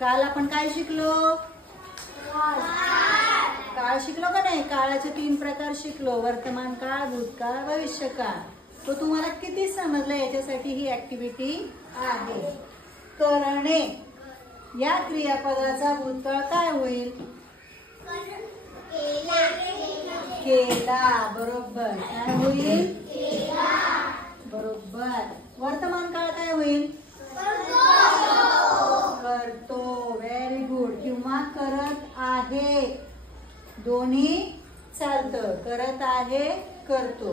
काल आपण काय शिकलो? काळ शिकलो का नाही? काळाचे 3 प्रकार शिकलो, वर्तमान काळ, भूतकाळ, भविष्यकाळ. तो तुम्हाला किती समजलं याच्यासाठी ही ऍक्टिव्हिटी आहे. करणे या क्रियापदाचा भूतकाळ काय होईल? केला. बरोबर. काय होईल? बरोबर. वर्तमान काळ काय होईल? करतो. Very good. किंवा करत आहे, दोन्ही चालतं. करत आहे, करतो,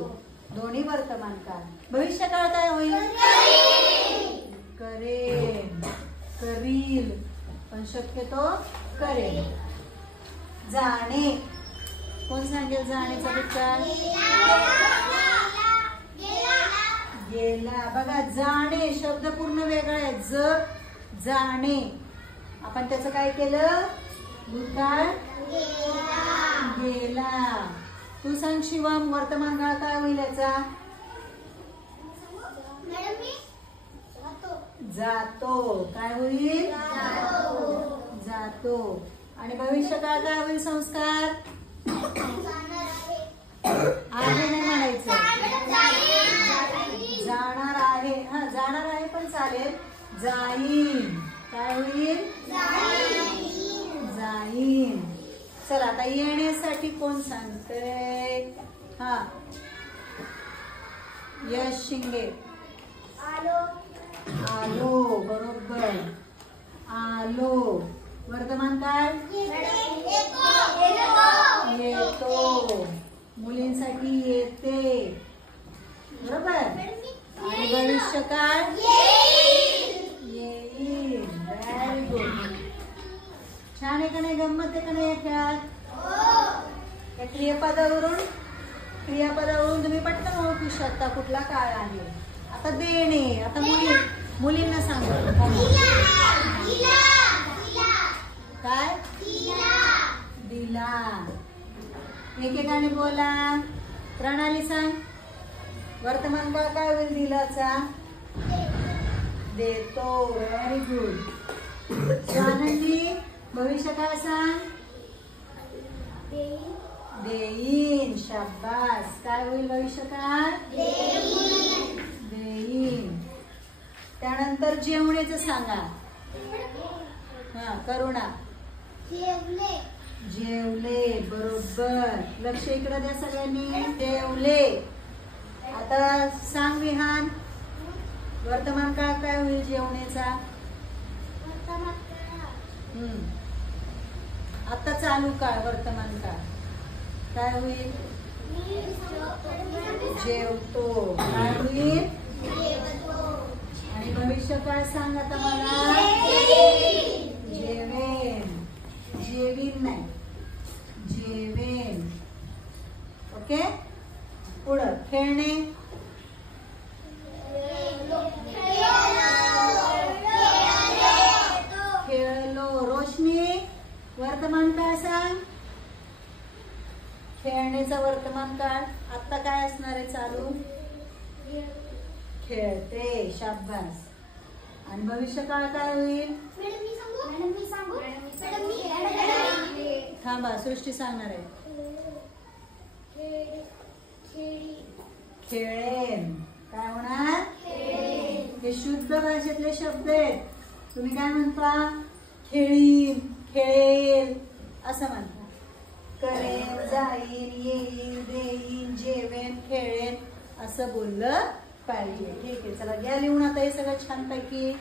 दोन्ही वर्तमान काळ. भविष्य काळ काय होईल? करेन, करील, पण शक्यतो करेल. जाणे, कोण सांगेल जाण्याचा भूतकाळ? गेला. बघा, जाणे शब्द पूर्ण वेगळा आहे. जाणे. आपण त्याचं काय केलं? भूतकाळ गेला. तू सांग शिवम, वर्तमान काळ काय होईल याचा? जातो. काय होईल? जातो. आणि भविष्य काळ काय होईल? संस्कार आहे नाही म्हणायचं, जाणार आहे. हा, जाणार आहे पण चालेल. जाईन. काय होईल? जाईन. चला आता येण्यासाठी कोण सांगतंय? हा, यश शिंगे. आलो. बरोबर. आलो. वर्तमान काळ येतो. मुलींसाठी येते. बरोबर. आणि भविष्य काळ येईल. Very good. छान आहे का नाही? गंमत आहे का नाही याच्यात? या क्रियापदावरून तुम्ही पटकन ओळखू शकता कुठला काळ आहे. आता देणे. आता मुलींना सांगा. काय? दिला. एकेकाने बोला. प्रणाली सांग. वर्तमान काळ काय होईल दिलाचा? देतो. Very good. आनंदी, भविष्य काळ सांग. देईन. शाबास. काय होईल भविष्य काळ? देईन. त्यानंतर जेवण्याचं सांगा. हा, करुणा. जेवले. बरोबर. लक्ष इकडे द्या सगळ्यांनी. जेवले. आता सांग विहान, वर्तमान काळ काय होईल जेवण्याचा? आता चालू काळ, वर्तमान काळ काय होईल? जेवतो. काय होईल? आणि भविष्य काळ सांग आता मला. जेवेन. जेवीन नाही, जेवेन. ओके. पुढं खेळणे. खेळलो. रोशनी, वर्तमान काळ सांग. खेळण्याचा वर्तमान काळ आता काय असणार आहे चालू? खेळते. शाबास. आणि भविष्य काळ काय होईल? थांबा, सृष्टी सांगणार आहे. खेळेन. काय होणार? हे शुद्ध भाषेतले शब्द आहेत. तुम्ही काय म्हणता? खेळीन, खेळेल असं म्हणता. करेन, जाईन, येईन, देईन, जेवेन, खेळेन असं बोललं पाहिजे. ठीक आहे. चला घ्या लिहून आता हे सगळं छानपैकी.